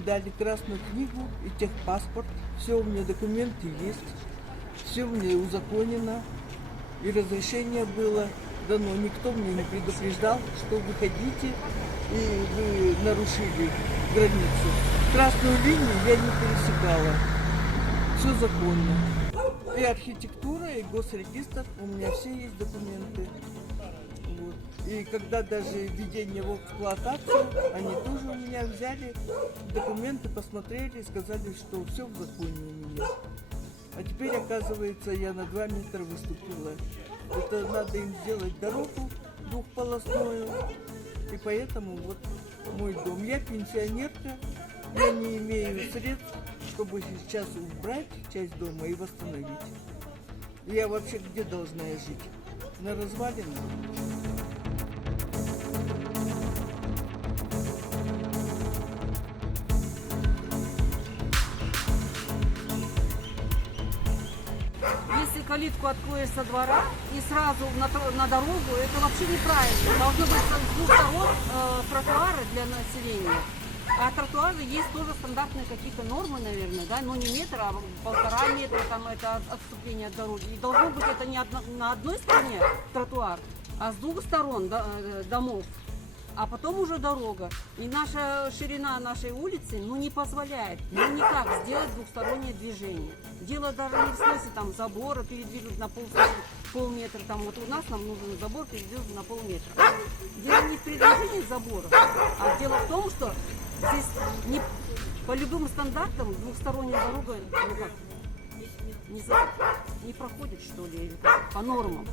дали красную книгу и техпаспорт. Все у меня документы есть, все у меня узаконено. И разрешение было дано. Никто мне не предупреждал, что выходите и вы нарушили границу. Красную линию я не пересекала. Все законно. И архитектура, и госрегистр, у меня все есть документы. Вот. И когда даже введение в эксплуатацию, они тоже у меня взяли документы, посмотрели и сказали, что все в законе у меня. А теперь, оказывается, я на 2 метра выступила. Это надо им сделать дорогу двухполосную. И поэтому вот мой дом. Я пенсионерка, я не имею средств, чтобы сейчас убрать часть дома и восстановить. Я вообще где должна жить? На развалинах? Если калитку откроешь со двора и сразу на дорогу, это вообще неправильно. Должны быть с двух сторон тротуары для населения. А тротуары есть тоже стандартные какие-то нормы, наверное, да, но не метр, а 1,5 метра, там это отступление от дороги. И должно быть это не на одной стороне тротуар, а с двух сторон домов. А потом уже дорога. И наша ширина нашей улицы не позволяет никак сделать двухстороннее движение. Дело даже не в смысле там забора передвинуть на полметра. Там вот у нас нам нужен забор передвинуть на полметра. Дело не в передвижении забора, а дело в том, что здесь по любым стандартам двухсторонняя дорога не проходит, что ли, или как, по нормам.